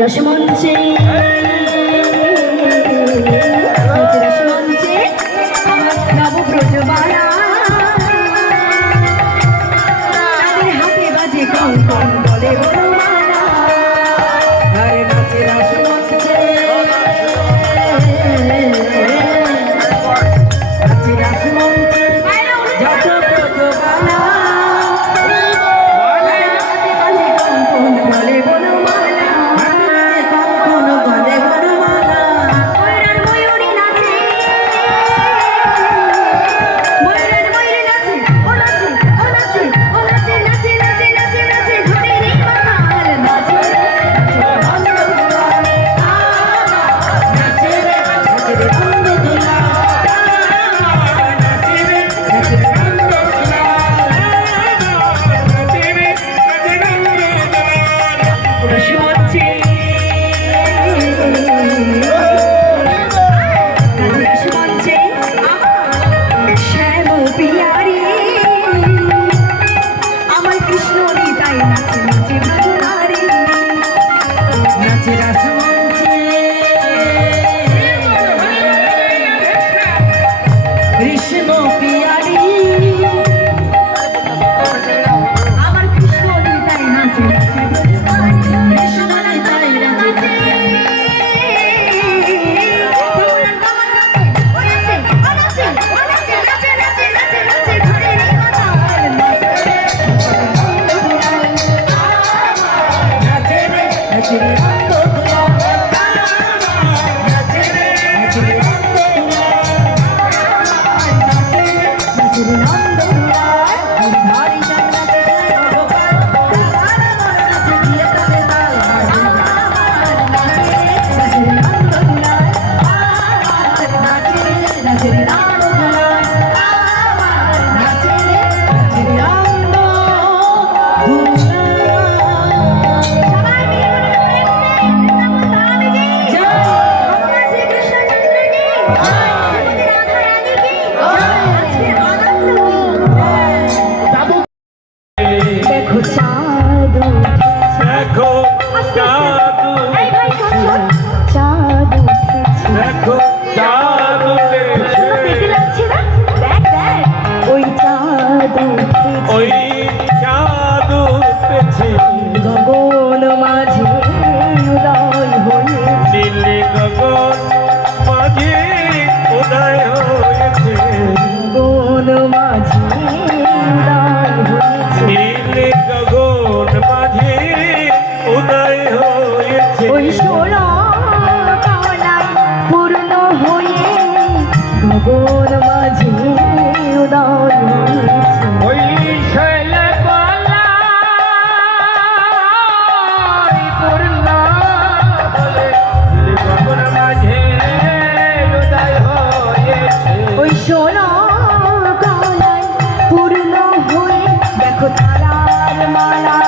রসমঞ্চে রসমঞ্চে নবব্রজবালা তাদের হাতে বাজে কঙ্কন বলে বনমালা আর নাচে রসমঞ্চে নাচে রসমঞ্চে যত ব্রজবালা গগন মাঝে উদয় হয়েছে গগন মাঝে উদয় হয়েছে গগন মাঝে উদয় হয়েছে গগন মাঝে উদয় হয়েছে ওই সোনা কালায় পূর্ণ হয়ে গগন মাঝে উদয় হয়েছে ওই সোনা কালায় পূর্ণ হয়ে দেখো তারার মালা